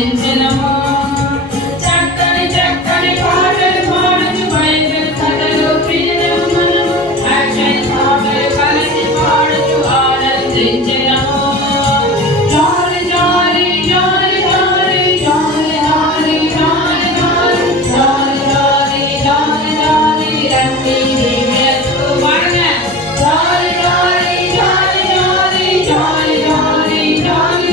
ఆనందించెదము. చక్కని చక్కని పాటలు పాడుచు బైబిల్ కథలు వినెదము మనము. యాక్షన్ పాటలు కలిసి పాడుచు ఆనందించెదము. జాలి జాలి జాలి జాలి జాలి జాలి జాలి జాలి జాలి జాలి జాలి రండి VBSకు పాడుగా. జాలి జాలి జాలి జాలి జాలి జాలి జాలి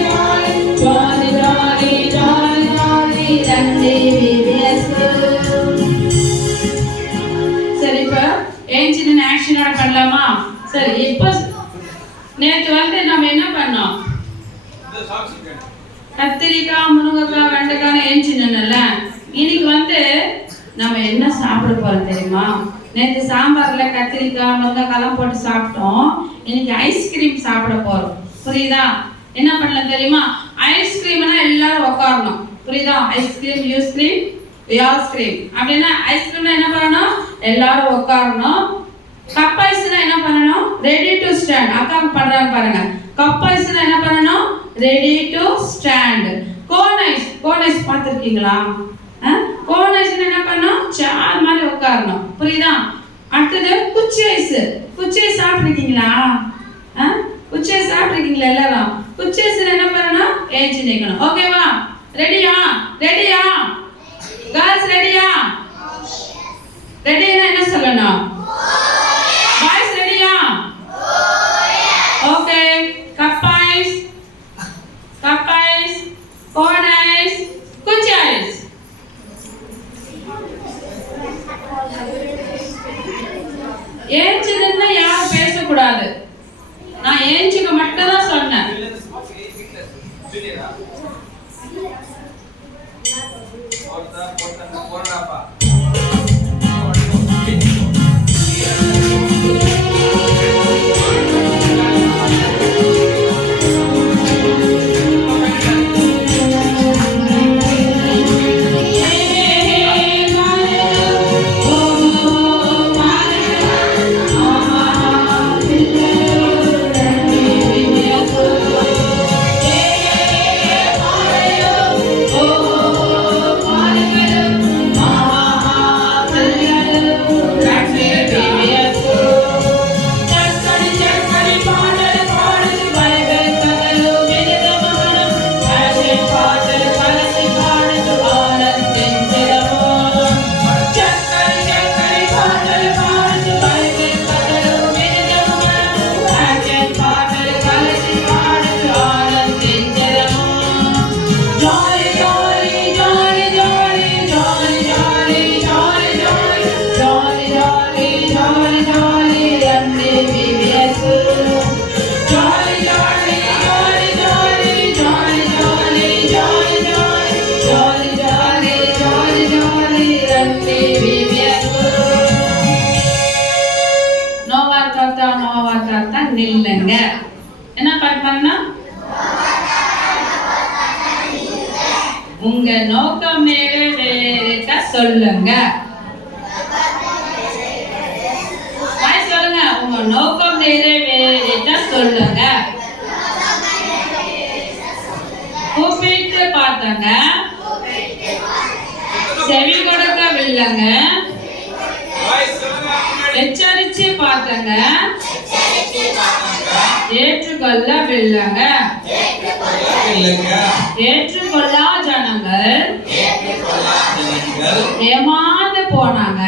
జాలి జాలి జాలి జాలి రండి VBSకు. சரி, இப்ப ஏஞ்சின் ஆக்ஷனோட பண்ணலாமா? சரி, இப்போ நேற்று வந்து நம்ம என்ன பண்ணோம்? கத்திரிக்காய், முருங்கைக்காய், வெண்டைக்காய் ஏஞ்சினல. இன்னைக்கு வந்து நம்ம என்ன சாப்பிட போறோம் தெரியுமா? நேற்று சாம்பார்ல கத்திரிக்காய், முருங்கைக்காய்லாம் போட்டு சாப்பிட்டோம். இன்னைக்கு ஐஸ்கிரீம் சாப்பிட போறோம். புரியுதா? என்ன பண்ணலாம் தெரியுமா? ஐஸ்கிரீம்னா எல்லாரும் உட்காரணும். புரியுதா? Ice cream, use cream, Vyas cream அப்படின்னா ஐஸ்கிரீம்னா என்ன பண்ணணும்? எல்லாரும் உட்காரணும். கப் ஐஸ்னா என்ன பண்ணணும்? Ready to stand. அக்கா பண்றாங்க பாருங்க. கப் ஐஸ்னா என்ன பண்ணணும்? Ready to stand. Cone ice பார்த்திருக்கீங்களா? கோன் ஐஸ்னா என்ன பண்ணணும்? சேர் மாதிரி உட்காரணும். புரியுதா? அடுத்தது குச்சி ஐஸ் சாப்பிட்டுருக்கீங்களா? குச்சி ஐஸ் சாப்பிட்டுருக்கீங்களா எல்லாரும்? குச்சி ஐஸ்னா என்ன பண்ணணும்? ஏஞ்சி நிக்கணும். ஓகேவா? ரெடியா? கேர்ள்ஸ் ரெடியா? ரெடினா என்ன சொல்லணும்? பாய்ஸ் ரெடியா? Okay. Cup ice, cone ice, குச்சி ஐஸ். ஏஞ்சிதுன்னா யாரும் பேசக்கூடாது. நான் ஏஞ்சிக்க மட்டும் தான் சொன்னேன். நில்லுங்க. என்ன பண்ணா? உங்க நோக்கம் நிறைவேற சொல்லுங்க. சொல்லுங்க, உங்க நோக்கம் நிறைவேற சொல்லுங்க. கூப்பிட்டு பார்த்தாங்க, செவி கொடுக்கவில்லைங்க. எச்சரிச்சு பார்த்தாங்க, ஏற்றுக்கொள்ளவில்லைங்க. ஏற்றுக்கொள்ளா ஜனங்கள் ஏமாந்து போனாங்க.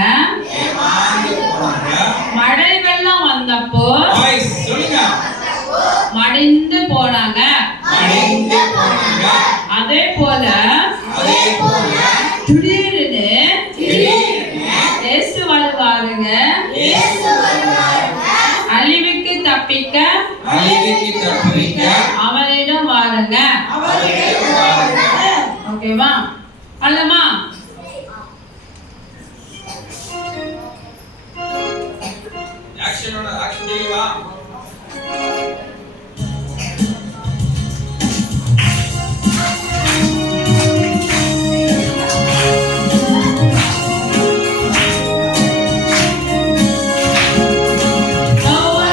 மழை வெள்ளம் வந்தப்போ மடிந்து போனாங்க. அதே போல திடீர்னு இயேசு வருவாருங்க. அழிவுக்கு தப்பிக்க அவரிடம் வாருங்க. ஓகேவா? அல்லமா? Nova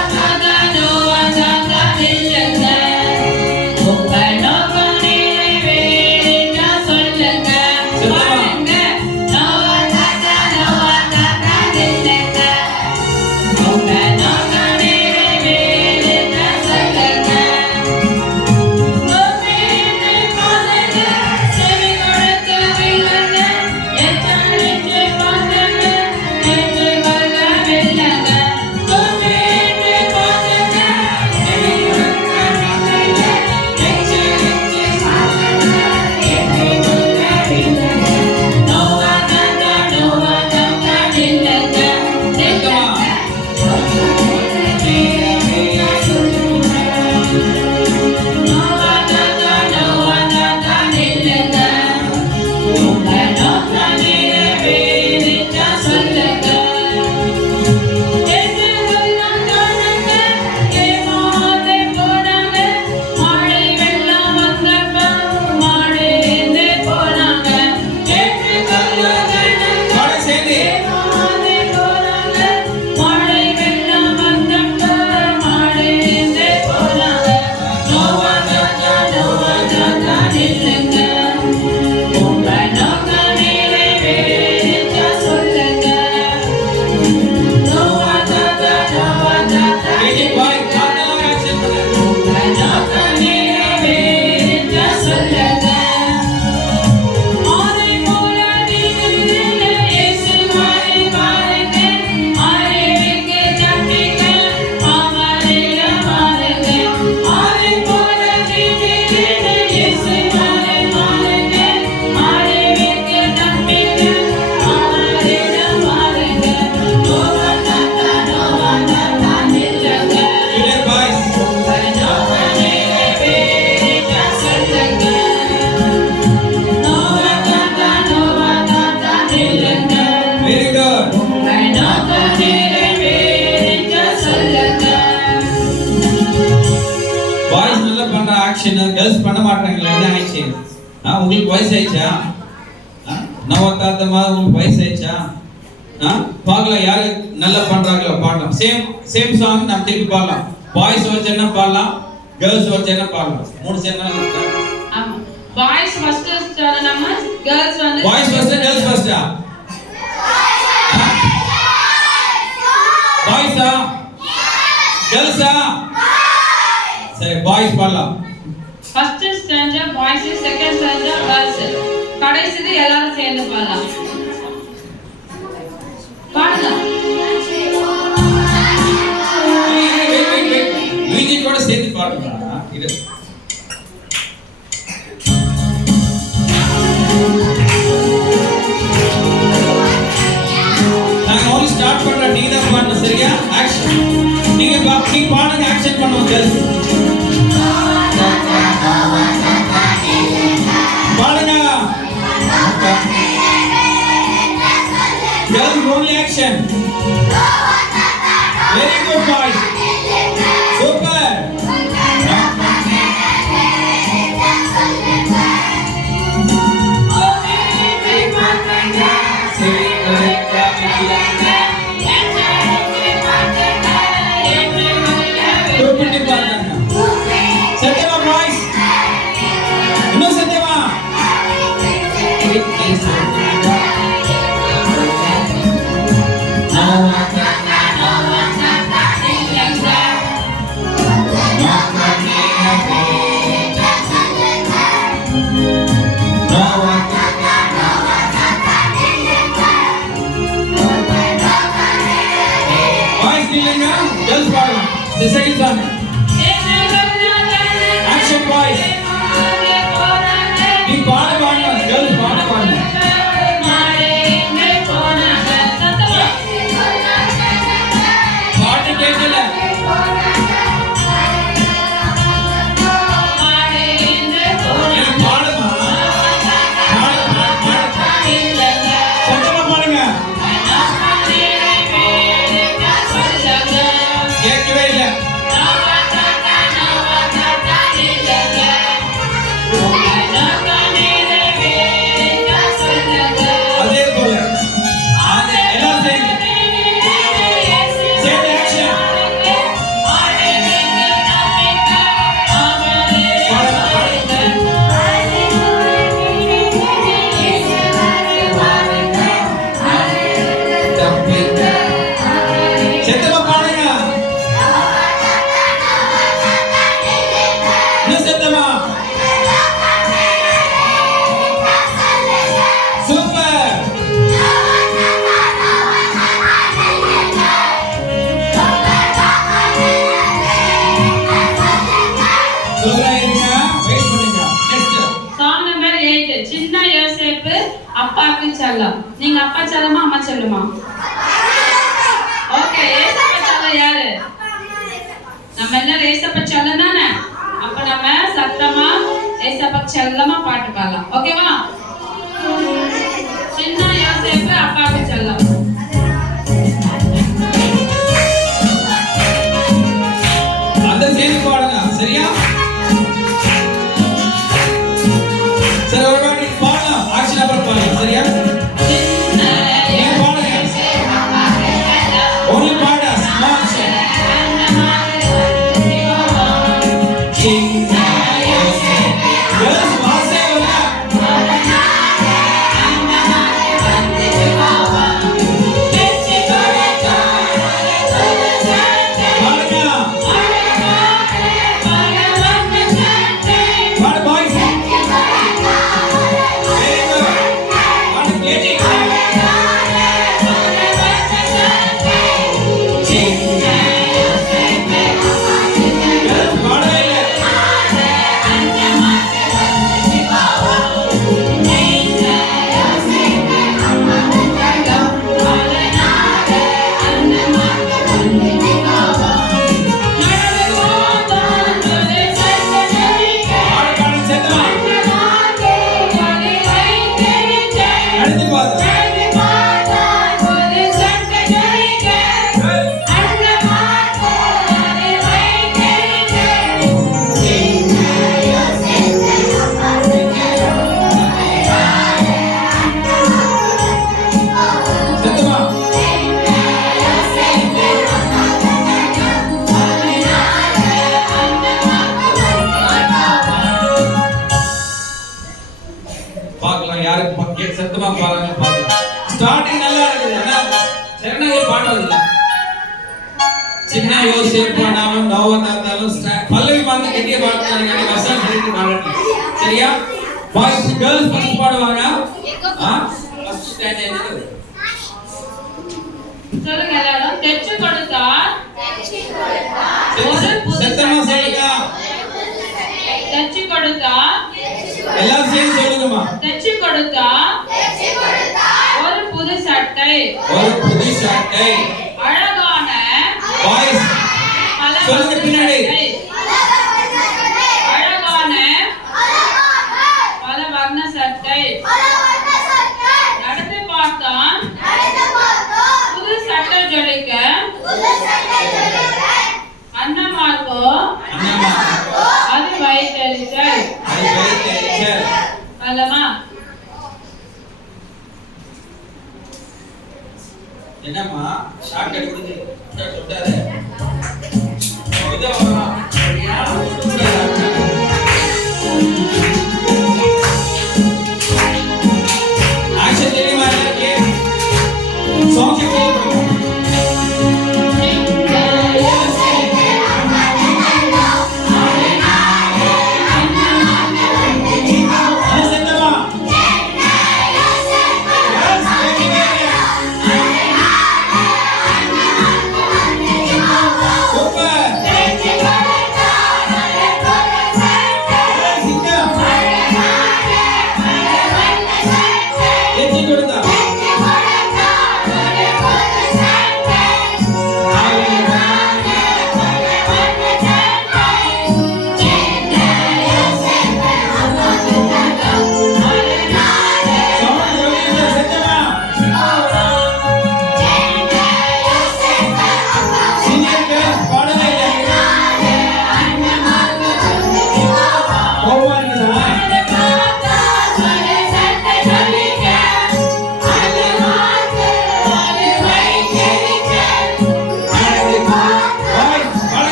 கேர்ள்ஸ் பண்ண மாட்டாங்களா? என்ன ஆயிடுச்சு? உங்களுக்கு வயசு ஆயிடுச்சா? நவதாத்தமா உங்களுக்கு வயசு ஆயிடுச்சா? பார்க்கலாம் யாரு நல்லா பண்றாங்களோ பாடலாம். சேம் சாங் நம்ம திருப்பி பாடலாம். பாய்ஸ் வச்சேன்னா பாடலாம், கேர்ள்ஸ் வச்சேன்னா பாடலாம். மூணு சேர்னா ஆமா. பாய்ஸ் ஃபர்ஸ்ட் நம்ம கேர்ள்ஸ் வந்து பாய்ஸ் ஃபர்ஸ்ட் கேர்ள்ஸ் ஃபர்ஸ்டா? பாய்ஸா கேர்ள்ஸா? சரி பாய்ஸ் பாடலாம். ஃபர்ஸ்ட் ஸ்டாண்டா பாய்ஸ், செகண்ட் ஸ்டாண்டா கேர்ள்ஸ், கடைசில எல்லாரும் சேர்ந்து பாடலாம். பாடுங்க. மியூசிக் கூட சேர்த்து பாடுங்க. இது நான் ஓன்லி ஸ்டார்ட் பண்றேன், நீங்க தான் பாடணும். சரியா? ஆக்ஷன் நீங்க பாடுங்க, ஆக்ஷன் பண்ணுவோம். கேர்ள்ஸ் பாடுங்க. Girls only action. Very good boys. Super. Satyama boys. No Satyama. Girls பாடுங்க. The second song. Action boys. நீ பாடுங்க. Girls பாடுங்க. பாட்டு கேட்கல. அப்பாக்கு செல்லம். நீங்க அப்பா செல்லமா அம்மா செல்லமா? ஓகே, ஏசப்பா செல்லம் யாரு? நம்ம எல்லாரும் ஏசப்பா செல்லம் தானே. அப்ப நம்ம சத்தமா ஏசப்பா செல்லமா பாட்டு பாடலாம். ஓகேவா? சின்ன யோசேப்பு அப்பாக்கு செல்லம். அந்த சேர்ந்து பாடுங்க. சரியா? சரி ஒரு வாட்டி பாடலாம். ஆக்ஷன் அப்புறம் பாடலாம். சரியா? நீங்க பாடுங்க. only பாடுங்க. Small song. சின்ன யோசேப்பு. கேர்ள்ஸ் வாசே வரல. பார்க்கலாம். யாருக்கு பக்கே சத்தமா பாருங்க பார்க்கலாம். ஸ்டார்டிங் நல்லா இருக்குது. ஆனா சரணாகி பாடுறது சின்ன யோசிப்பு நாமம் நவதாத்தாலும் பல்லவி பார்த்து கெட்டிய பாடுறாங்க. வசனம் சொல்லிட்டு பாடுறாங்க. சரியா? பாய்ஸ் கேர்ள்ஸ் ஃபர்ஸ்ட் பாடுவாங்க. ஃபர்ஸ்ட் ஸ்டாண்ட் என்னது? சொல்லுங்க எல்லாரும். தெச்சு கொடுத்தார் சத்தமா சொல்லுங்க. தெச்சு கொடுத்தார் எல்லாரும் சேர்ந்து சொல்லுங்கம்மா. தெச்சு கொடுத்தார் ஒரு புது சட்டை. ஒரு புது சட்டை. அழகான பாய்ஸ் சொல்லுங்க பின்னாடி. அழகான பல வர்ண சட்டை. நடந்து பார்த்தான் புது சட்டை ஜொலிக்க. அண்ணமார்க்கோ அது வைத்தெரிச்சல். அல்லமா என்னம்மா ஷாக் அடிக்குது சொல்றாரு. இதோ சரியா? ஆக்ஷன் தெரியுமா எனக்கு? சாங் கேட்கணும்.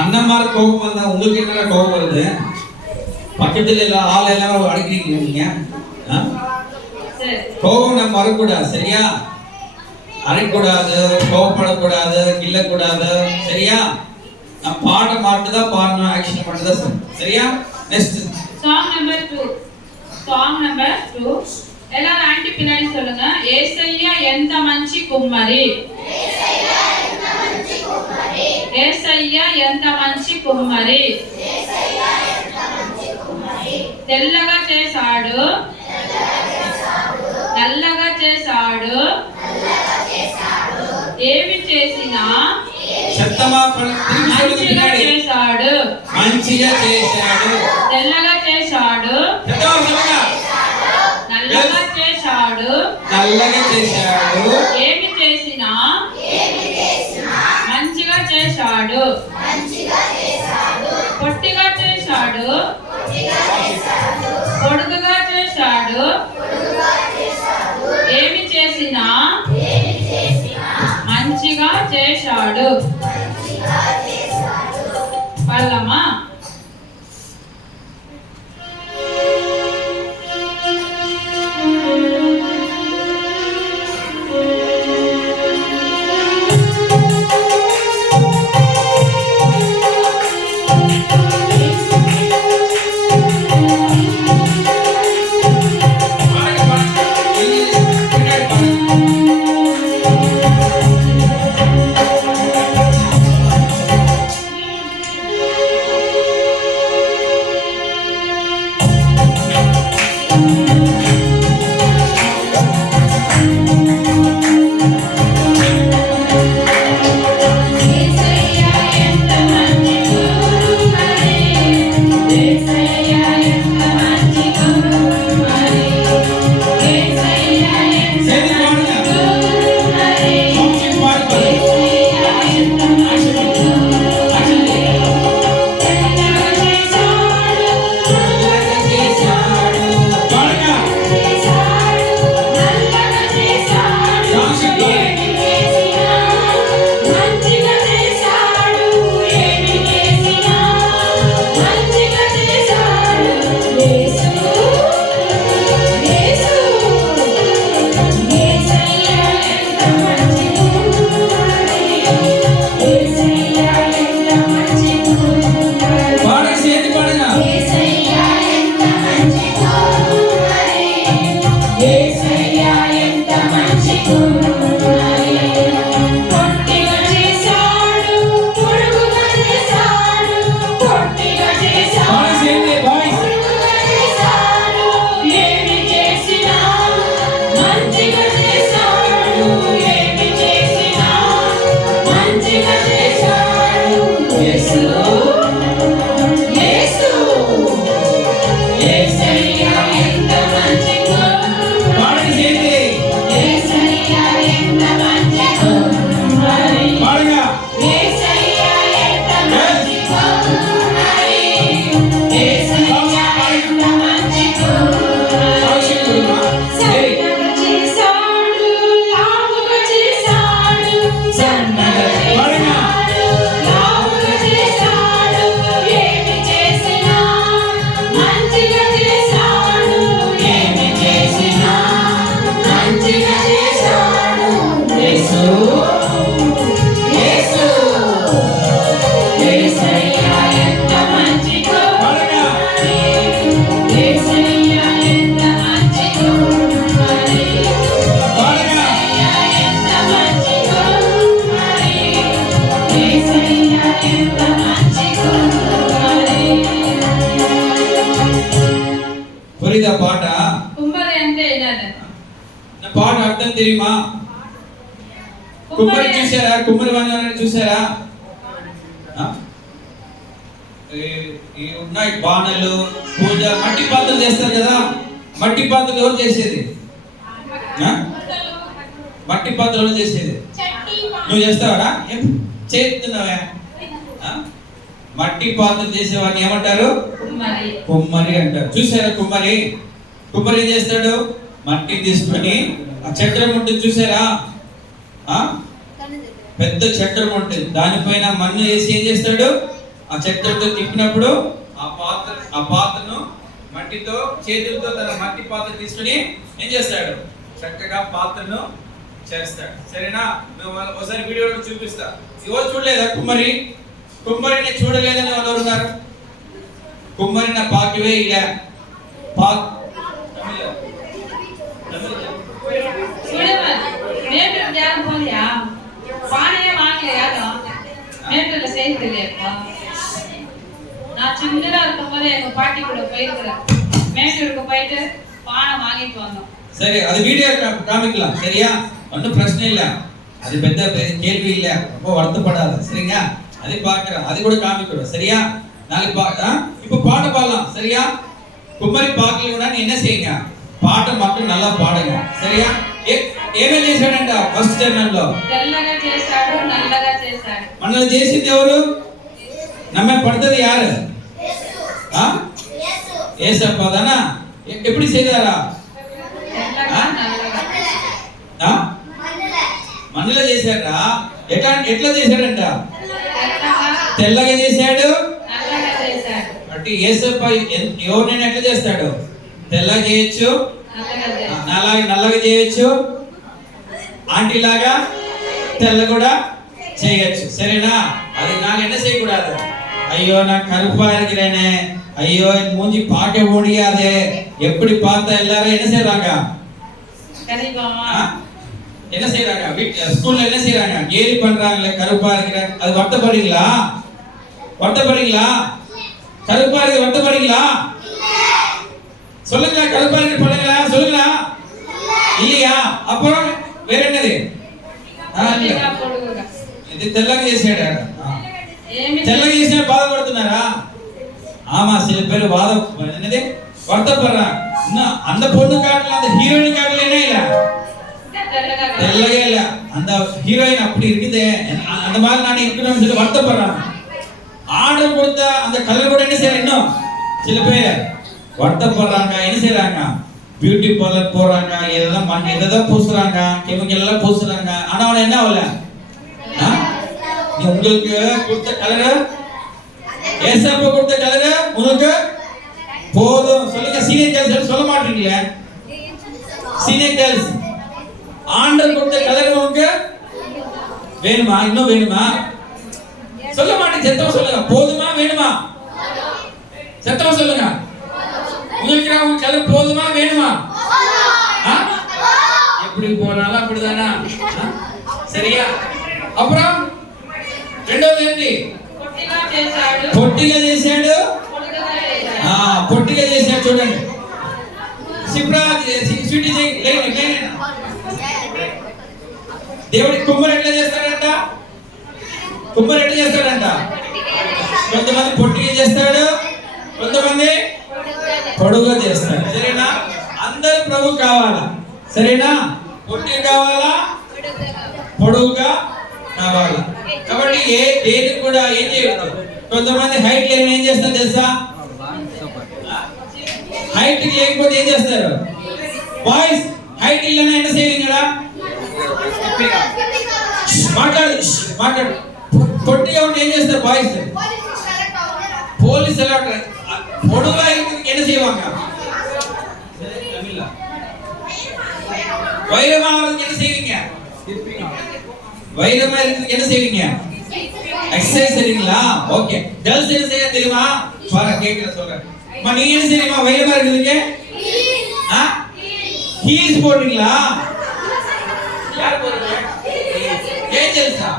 அண்ணன்மார கோபம் வந்தா உங்களுக்கு என்ன கோபம் வருது? பக்கத்துல எல்லாம் ஆள் எல்லாம் அடிக்கிறீங்க நீங்க. கோபம் நம்ம வரக்கூடாது. சரியா? அரைக்கூடாது, கோபப்படக்கூடாது, கிள்ளக்கூடாது. சரியா? நம்ம பாட மாட்டுதான் பாடணும், ஆக்ஷன் மட்டும்தான். சரியா? Next song number 2. Song number 2 எல்லாரும் ஆன்டி பின்னாடி சொல்லுங்க. ஏசய்யா ఎంత మంచి కుమ్మరి. ఏసయ్యా ఎంత మంచి కుమ్మరి. తెల్లగా చేశాడు నల్లగా చేశాడు. ఏమి చేసినా మంచిగా చేశాడు. మంచిగా చేశాడు. తెల్లగా చేశాడు నల్లగా చేశాడు. నల్లగా చేశాడు. ఏమి చేసినా మంచిగా చేశాడు. పొట్టిగా చేశాడు పొడుగుగా చేశాడు. ఏమి చేసినా మంచిగా చేశాడు. పల్లమా புரியுதா பாட்டா? கும்பரி అంటే என்னது? இந்த பாட்டு అర్థం தெரியுமா? కుమ్మరి చూసారా? కుమ్మరి వాణి చూసారా? ఈ ఉన్నాయి బాణలు, పూజ, మట్టి పాత్రలు చేస్తారు కదా. మట్టి పాత్రలు ఎవరు చేసేది? మట్టి పాత్రలు ఎవరు చేసేది? నువ్వు చేస్తావా? చేస్తున్నావా? మట్టి పాత్రలు చేసేవాడిని ఏమంటారు? కుమ్మరి అంటారు. చూసారా కుమ్మరి? కుమ్మరి ఏం చేస్తాడు? మట్టి తీసుకొని ఆ చక్రం ఉంటుంది చూసారా? పెద్ద చక్రం ఉంటుంది, దానిపైన మన్ను వేసి ఏం చేస్తాడు? ఆ చక్రంతో తిప్పినప్పుడు ఆ పాత్రను మట్టితో చేతులతో తన మట్టి పాత్ర తీసుకుని ఏం చేస్తాడు? చక్కగా పాత్రను చేస్తాడు. సరేనా? ఒకసారి వీడియోలో చూపిస్తా. ఎవరు చూడలేదా కుమ్మరి? కుమ్మరిని చూడలేదని వాళ్ళు ఉన్నారు. కుమ్మరిని పాకివే ఇలా நான் சின்னதா இருக்கும்போது எங்க பாட்டி கூட போயிருக்கிறேன். மேட்டூருக்கு போயிட்டு பானை வாங்கிட்டு வந்தோம். சரி, அது வீடியோ காமிக்கலாம். சரியா? ஒன்றும் பிரச்சனை இல்லை, அது பெரிய கேள்வி இல்லை, ரொம்ப வருத்தப்படாது. சரிங்க? அதை பார்க்கிறேன், அது கூட காமிக்கிறோம். சரியா? நாளைக்கு இப்போ பாட்டு பாடலாம். சரியா? కుమ్మరి పాటలు நீ என்ன செய்யுங்க? పాట మాత్రం நல்லா పాడుங்க. சரியா? ఏమేం చేశాడంట ఫస్ట్ చరణంలో? తెల్లగా చేశాడు, నల్లగా చేశాడు. మనల్ని చేసింది ఎవరు? నమ్మే పడుతుంది యారు? ఏసప్ప தானா? எப்படி செய்தாரா? మన్నులో చేశాడా? ఎట్లా చేశాడంట? తెల్లగా చేశాడు, అంటే ఏసప్ప ఎవరినైనా ఎట్లా చేస్తాడు? తెల్లగా చేయొచ్చు, నల్లగా చేయొచ్చు, ఆంటీ లాగా తెల్ల కూడా చేయొచ్చు. సరేనా? అది நான் என்ன செய்யக்கூடாது? ஐயோ நான் கருப்பா இருக்கிறேனே, ஐயோ என் மூஞ்சி பார்க்க முடியாதே, எப்படி பார்த்தா எல்லாரும் என்ன செய்றாங்க? என்ன செய்றாங்க? ஸ்கூல்ல என்ன செய்றாங்க? கேலி பண்றாங்களே கருப்பா இருக்கிறேன். அது வருத்தப்படுறீங்களா? வருத்தப்படுறீங்களா? கருப்பா இருக்க வருத்தப்படுறீங்களா? சொல்லுங்க, கருப்பா இருக்க படுங்களா? சொல்லுங்க. இல்லையா? அப்புறம் வேற என்னது? ఇది తెల్లగా చేసాడా? తెల్లగా చేసిన బాధపడుతున్నారా? ஆமா, சில பேர் என்னது வருத்தப்படுறா. இன்னும் அந்த பொண்ணு காட்டல, அந்த ஹீரோயின் காட்டல, என்ன இல்ல தெல்லவே இல்ல. அந்த ஹீரோயின் அப்படி இருக்குது, அந்த மாதிரி நான் இருக்கணும்னு சொல்லி வருத்தப்படுறாங்க. ஆர்டர் கொடுத்த அந்த கலர் கூட என்ன செய்யற? இன்னும் சில பேர் வருத்தப்படுறாங்க. என்ன செய்யறாங்க? பியூட்டி பார்லர் போறாங்க, எதெல்லாம் பூசுறாங்க, கெமிக்கல் எல்லாம் பூசுறாங்க. ஆனா அவன் என்ன ஆகல? உங்களுக்கு கொடுத்த கலர், ஏசப்ப கொடுத்த கலர் உங்களுக்கு போதும். சொல்லுங்க. சீனியர் கேர்ள்ஸ் சொல்ல மாட்டீங்களே? சீனியர் கேர்ள்ஸ், ஆண்டவர் கொடுத்த கலர் உங்களுக்கு வேணுமா? இன்னும் வேணுமா? சொல்ல மாட்டீங்க. சத்தமா சொல்லுங்க. போதுமா வேணுமா? சத்தமா சொல்லுங்க. உங்களுக்கு உங்க கலர் போதுமா வேணுமா? எப்படி போனாலும் அப்படிதானா? சரியா? அப்புறம் రెండోది ఏంటి? పొట్టిగా చేశాడు. పొట్టిగా చేశాడు. చూడండి. దేవుడి కుమ్మరి ఎట్లా చేస్తాడంట? కుమ్మరి ఎట్లా చేస్తాడంట? కొంతమంది పొట్టిగా చేస్తాడు, కొంతమంది పొడుగుగా చేస్తాడు. సరేనా? అందరూ ప్రభు కావాలా? సరేనా? పొట్టిగా కావాలా, పొడుగుగా కావాలా? కాబట్టి ఏది కూడా ఏం చేయకూడదు. కొంతమంది హైట్ లేని ఏం చేస్తారు తెలుసా? హైట్ లేకపోతే ఏం చేస్తారు? బాయ్స్ హైట్ இல்லனா என்ன செய்வீங்கடா? మాట్లాడు. పొట్టిగా ఉంటే ఏం చేస్తారు బాయ్స్? Police select. పొడుగా என்ன செய்வாங்க? வைரமாவதுக்கு என்ன செய்வீங்க? வைரமா இருக்கிறதுக்கு என்ன செய்வீங்க? எக்சர்சைஸ் செய்வீங்களா? ஓகே. கேர்ள்ஸ் என்ன செய்ய தெரியுமா? பாரு, கேக்குற சொல்றேன். நீ என்ன செய்வீங்க வைரமா இருக்கிறதுக்கு? ஹீல்ஸ் போடுறீங்களா? யார் போடுறீங்க? ஏஞ்சல்ஸா?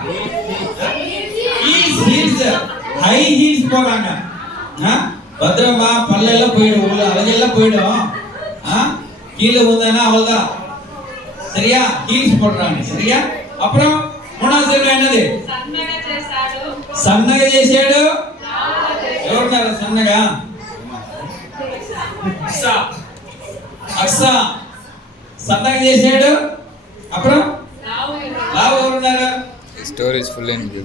ஹீல்ஸ் ஹை ஹீல்ஸ் போடுறாங்க. பத்திரமா பல்லெல்லாம் போயிடும், உள்ள அழகெல்லாம் போயிடும். கீழே வந்தானா அவள்தான். சரியா? ஹீல்ஸ் போடுறாங்க. சரியா? அப்புறம் மூணாவது செல்வம் என்னது? సన్నగా చేశాడు. ఎవరున్నారు సన్నగా? అక్స సన్నగా చేశాడు. అప్పుడు లావు ఎవరున్నారు? స్టోరేజ్ ఫుల్ అయింది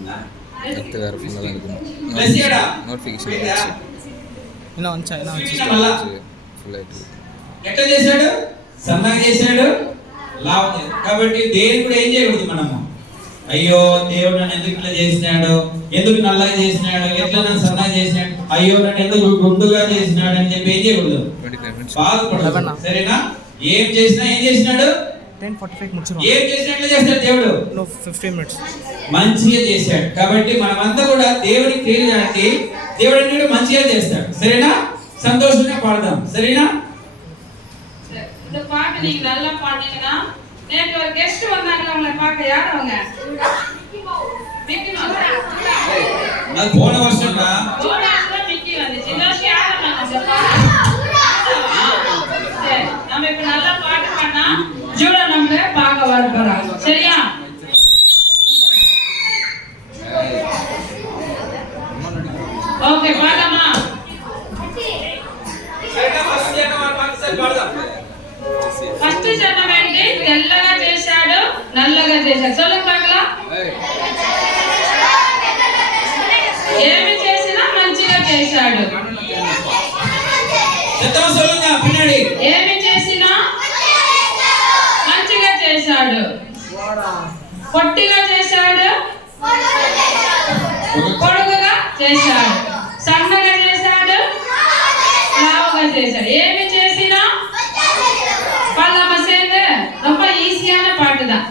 గారు ఫుల్ అనుకున్నా నోటిఫికేషన్ ఫుల్ అయితే ఎట్లా చేశాడు? సన్నగా చేశాడు, లావు చేశాడు. కాబట్టి దేని కూడా ఏం చేయకూడదు మనము. అయ్యో దేవుడు నన్ను ఎందుకు ఇట్లా చేసినాడు, ఎందుకు నల్లగా చేసినాడు, ఎట్లా నన్ను సన్నగా చేసినాడు, అయ్యో నన్ను ఎందుకు గుండుగా చేసినాడు అని చెప్పి ఏం చేయకూడదు, బాధపడదు. సరేనా? ఏం చేసినా ఏం చేసినాడు? 10:45 ఏం చేసినా ఎట్లా చేస్తాడు దేవుడు? 15 minutes మంచిగా చేశాడు. కాబట్టి మనమంతా కూడా దేవుడికి తెలియడానికి దేవుడు అన్నాడు మంచిగా చేస్తాడు. సరేనా? సంతోషంగా పాడదాం. సరేనా? இந்த பாட்டு நீங்க நல்லா பாடுனீங்கன்னா நேத்து ஒரு கெஸ்ட் வந்தாங்க, அவங்கள பார்க்க யார் அவங்க? Mickey mouse. அது போன வருஷம்டா. போன வருஷம் மிக்கி வந்துச்சு. இந்த வருஷம் யார் வந்தாங்க? சரி, நம்ம இப்ப நல்லா பாட்டு பாடினா ஜூடா நம்மள பார்க்க வர போறாங்க. சரியா? ஓகே, பாடலாமா? సరేనా? ఫస్ట్ జనవరి పాకిస్తాన్ పాడదాం. ఫస్ట్ జనం ఏంటి? తెల్లగా చేశాడు, నల్లగా చేశాడు. சொல்லுங்க பார்க்கலாம். ఏమి చేసినా మంచిగా చేశాడు. చెప్తాం சொல்லுங்க పిన్నాడి. ఏమి చేసినా మంచిగా చేశాడు. పొట్టిగా చేశాడు, పొడుగుగా చేశాడు, సన్నగా చేశాడు, లావుగా చేశాడు. ఏమి చేసినా நம்ம சேர்ந்து ரொம்ப ஈஸியான பாட்டு தான்.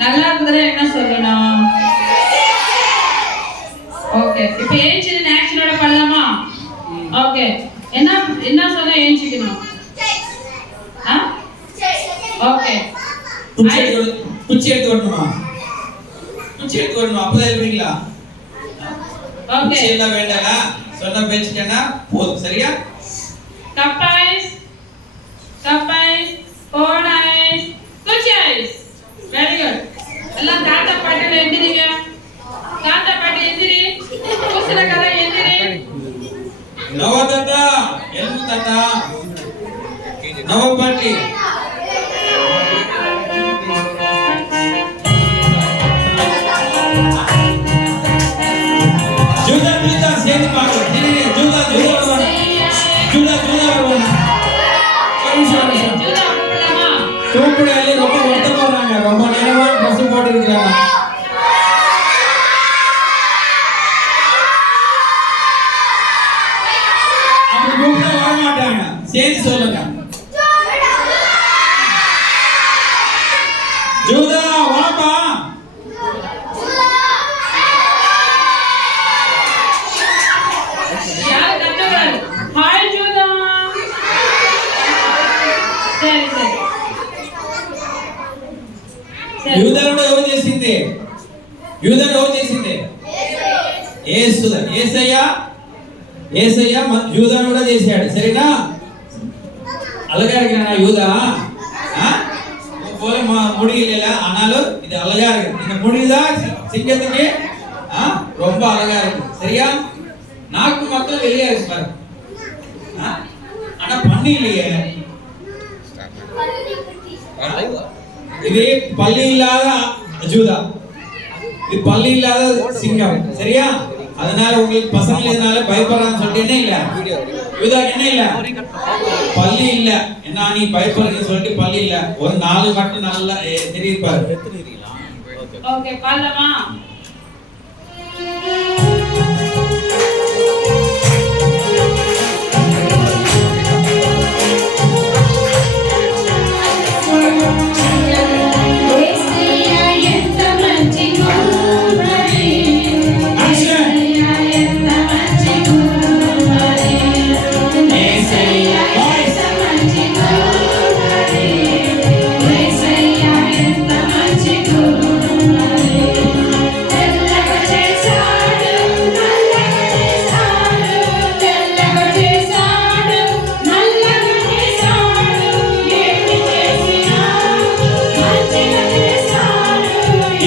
நல்லா இருக்குதுன்னா என்ன சொல்லணும்? ஓகே, இப்போ ஏஞ்சிட்டு ஆக்ஷனோட பண்ணலாமா? ஓகே, என்ன என்ன சொல்ல ஏஞ்சிக்கணும்? ஓகே, குச்சி எடுத்து வரணுமா? குச்சி எடுத்து வரணும். அப்பதான் எழுவீங்களா? ஓகே குச்சி எல்லாம் வேண்டாங்க. சொன்ன பேச்சுட்டேன்னா போதும். சரியா? கப் ஐஸ், கோன் ஐஸ், குச்சி ஐஸ். Very good. எல்லாம் தாத்தா பாட்டில எந்திரிங்க. தாத்தா பாட்டி எந்திரி. குசல கதை எந்திரி. நவ தாத்தா, எல்மு தாத்தா, நவ பாட்டி. ஜூதா சேர்ந்து பார்க்கலாம். ஜூதா வருவாங்க. ஜூதா வருவாங்க. ஜூதா கூப்பிடலாமா? கூப்பிடல, ரொம்ப வருத்தமா வராங்க. ரொம்ப நேரமா பஸ் போட்டு இருக்கிறாங்க. அப்படி கூப்பிட்டா வர மாட்டாங்க. சேர்ந்து சொல்லுங்க. ஜூதா வாப்பா. யார் கத்துறாரு? Hi Judah. సరే సరే యూదను ఎవరు చేసింది? యూదను ఎవరు చేసింది? యేసయ్య యూదను కూడా చేశాడు. సరేనా? అలగారిగా యూదా போல முடியல. ஆனாலும் இது அழகா இருக்கு. இந்த முடிதான் சிங்கத்துக்கு ரொம்ப அழகா இருக்கு. சரியா? நாக்கு மட்டும் வெளியே இருக்கு பாரு. ஆனா பண்ணி இல்லையே. இது பல்லி இல்லாத ஜூதா, இது பல்லி இல்லாத சிங்கம். சரியா? அதனால உங்களுக்கு பசங்க இதனால பயப்படுறான்னு சொல்லிட்டு என்ன இல்ல, யூதா என்ன இல்ல, பல்லி இல்ல. என்ன நீ பயப்படுறீங்கன்னு சொல்லிட்டு பல்லி இல்ல. ஒரு 4 மட்டும் நல்லா தெரியுப்பாரு. ஓகே பாடலாமா?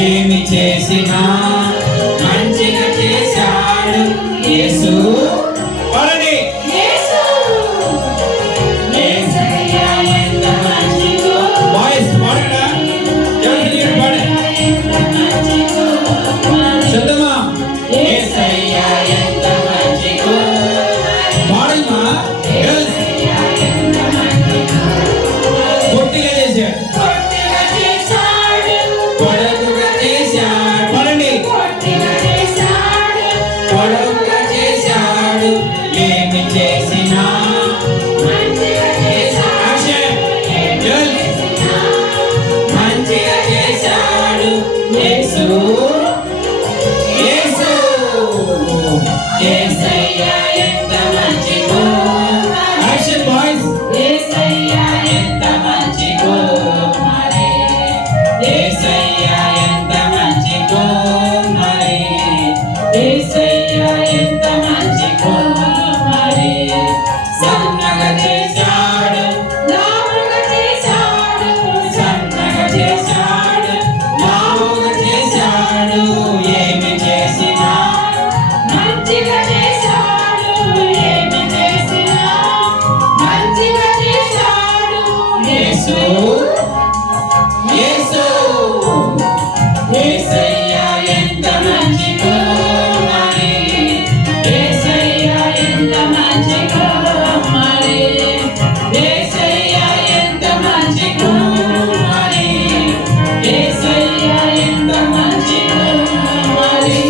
ఏమి చేసినా మంచిగా చేశాడు యేసు. పాడండి. బాయ్స్ పాడరా? ఎవరు పాడండి? చెప్తామా? యేసయ్య ఎంత మంచిదో. పాడమ్మా. గర్ల్స్ పొట్టిగా చేశాడు. ఏమి చేసినా మంచిగా చేశాడు యేసు. యేసు యేసయ్య ఎంత మంచిదో. Action boys. యేసయ్య ఎంత మంచిదో. యేసయ్య ఎంత మంచిదో. మరి యేసయ్య ఎంత మంచిదో. మరి సన్నగా చేశాడు, లావుగా చేశాడు, సన్నగా చేశాడు, లావుగా చేశాడు. ఏమి చేసినా మంచిగా చేశాడు. ఏమి చేసినా మంచిగా చేశాడు యేసు. యేసు యేసయ్య ఎంత మంచిదో. మరి యేసయ్య ఎంత మంచిదో. మరి యేసయ్య ఎంత మంచిదో. మరి యేసయ్య ఎంత మంచిదో. మరి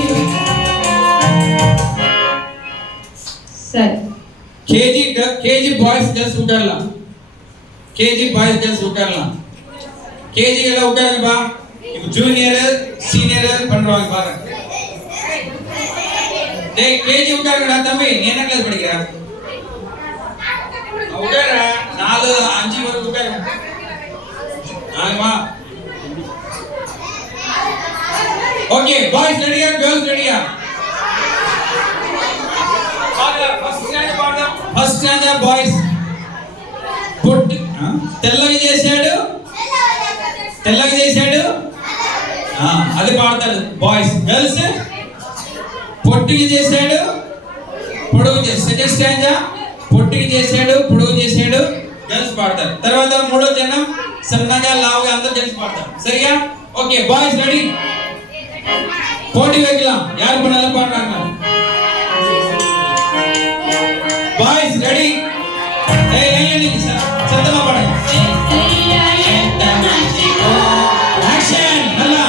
సరే கேஜி பாய்ஸ் கேர்ள்ஸ் உட்காரலாம். கேஜி பாய்ஸ் கேர்ள்ஸ் உட்காரலாம். கேஜி எல்லாம் உட்காருங்கப்பா. இப்போ ஜூனியர் சீனியர் பண்றாங்க பாருங்க. டேய் கேஜி உட்காருங்கடா தம்பி. நீ என்ன கிளாஸ் படிக்கிற? உட்கார 4 5 வரை உட்காருங்க. ஆமா ஓகே பாய்ஸ் ரெடியா கேர்ள்ஸ் ரெடியா ఫస్ట్ స్టాంజా బాయ్స్ పుట్ తెల్లగా చేశాడు అది పాడతాడు బాయ్స్. గర్ల్స్ పొట్టిగా చేశాడు పొడుగు చేశాడు. సెకండ్ స్టాంజా పొట్టిగా చేశాడు పొడుగు చేశాడు గర్ల్స్ పాడతారు. తర్వాత మూడో జనం సన్నగా లావుగా అందరూ జెంట్స్ పాడతారు. సరిగా ఓకే బాయ్స్ రెడీ పోటీ வைக்கலாம் யார் பண்ணாலும் பாடுறாங்க. బాయ్స్ రెడీ సత్తమా పాడండి. యాక్షన్ మళ్ళా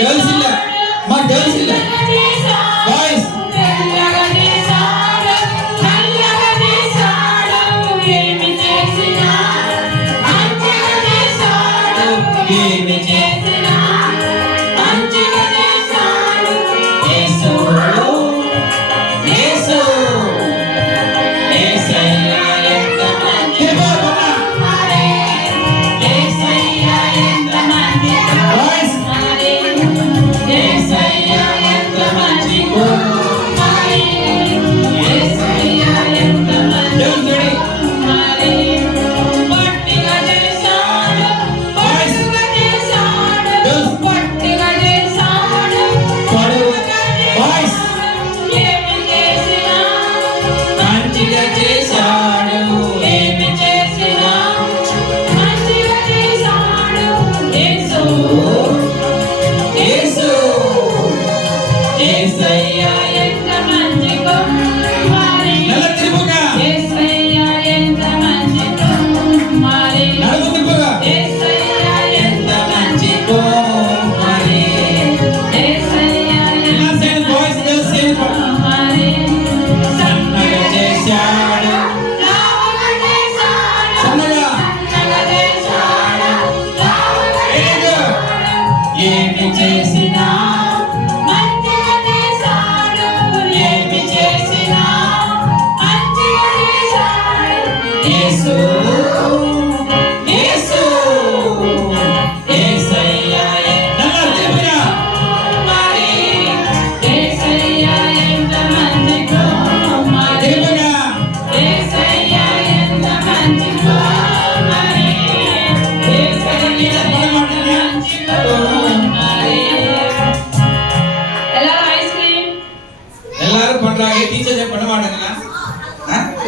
గర్ల్స్ ಇಲ್ಲ మా గర్ల్స్ ಇಲ್ಲ బాయ్స్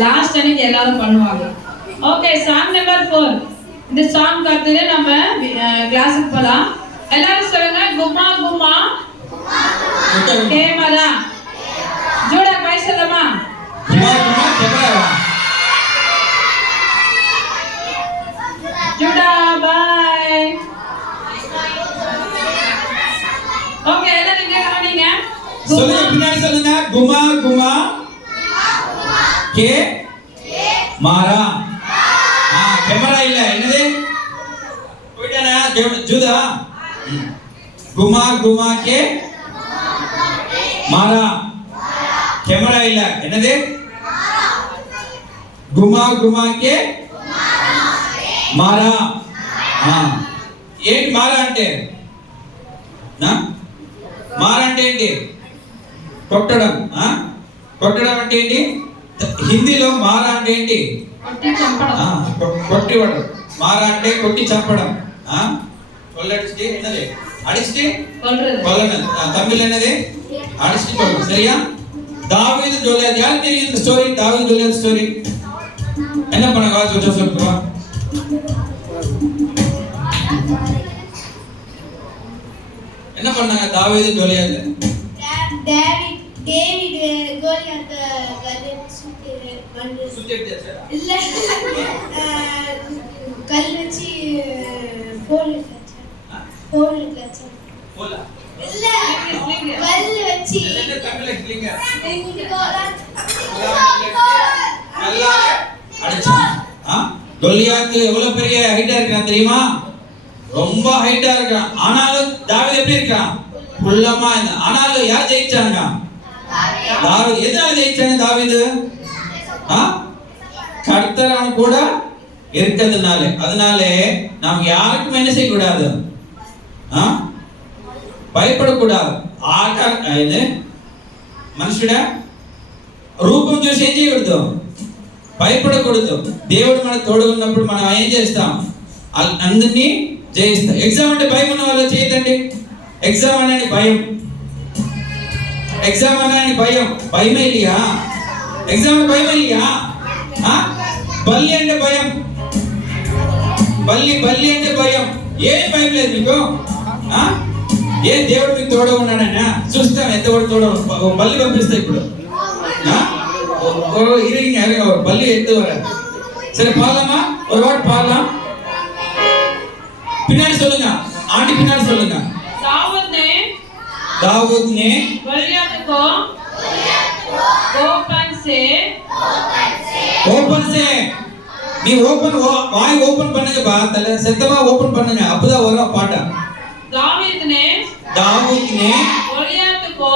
லாஸ்ட் அன்னைக்கு எல்லாரும் பண்ணுவாங்க. Okay song number 4. இந்த சாங் கத்துது நம்ம கிளாஸுக்கு போலாம். எல்லாரும் சொல்லுங்க கும்மா கும்மா கேமரா ஜோடா பாய் சொல்லமா கும்மா கும்மா கேமரா ஜோடா பாய். ஓகே எல்லாரும் இங்க கவனிங்க. சொல்லுங்க பின்னாடி சொல்லுங்க கும்மா கும்மா கே மாரா கேமரா இல்ல என்னது போய்டானே ஜூதா குமா குமா கே மாரா கேமரா இல்ல என்னது குமா குமா கே మారా ఏంటి మారా అంటే మారా అంటే ఏంటి కొట్టడం కొట్టడం అంటే ఏంటి హిందీలో మారా అంటే ఏంటి కొట్టివడం మారా అంటే కొట్టి చంపడం కొల్లడిస్తే என்னது அடிச்சிட்டு கொல்லணும் தமிழ்ல என்னது அடிச்சிட்டு கொல்லணும் சரியா தாவீது கோலியாத் யாருக்கு தெரியும் இந்த ஸ்டோரி தாவீது கோலியாத் ஸ்டோரி என்ன பண்ணாங்க கொஞ்சம் சொல்லுங்க என்ன பண்ணாங்க தாவீது கோலியாத் டேவிட் கோலியாத் சுத்திட்டாச்சா இல்ல கல் வச்சு போல் வச்சா போலா இல்ல கல் வச்சு என்ன தமிழ்ல சொல்லுங்க நல்லா அடிச்சான் கோலியாத் எவ்வளவு பெரிய ஹைட்டா இருக்கான் தெரியுமா ரொம்ப ஹைட்டா இருக்கான் ஆனாலும் தாவீது எப்படி இருக்கான் குள்ளமா இருந்தான். ஆனாலும் யார் ஜெயிச்சாங்க? தாவீது. எதனால ஜெயிச்சாங்க தாவீது? கர்த்தர் அவன் கூட இருக்கிறதுனால. அதனால நாம் யாருக்கும் என்ன செய்யக்கூடாது? భయపడకూడదు. మనుషుడా రూపం చూసి ఏం చేయకూడదు? భయపడకూడదు. దేవుడు మనకు తోడు ఉన్నప్పుడు మనం ఏం చేస్తాం? అందరినీ జయిస్తాం. ఎగ్జామ్ అంటే భయం ఉన్న వాళ్ళు చేయదండి. ఎగ్జామ్ అనేది భయం. ఎగ్జామ్ అనేది భయం. భయమే இல்லையா? ఎగ్జామ్ భయమే இல்லையா? బల్లి అంటే భయం. బల్లి అంటే భయం. ఏం భయం లేదు మీకు. ఏ దేవుడు మీకు తోడు ఉన్నాడన్నా చూస్తాం. ఎంతవరకు తోడు? బల్లి పంపిస్తా ఇప్పుడు. பள்ளி எடுத்து வர. சரி பாடலாமா? ஒரு வாட் பாடலாம். பின்னாடி சொல்லுங்க. ஆண்டி பின்னாடி சொல்லுங்க. दाऊद ने गोलियत को ओपन से நீ ஓபன் வாய் ஓபன் பண்ணுங்க பா. தல சத்தமா ஓபன் பண்ணுங்க. அப்பதான் வரும் பாட்டு. दाऊद ने गोलियत को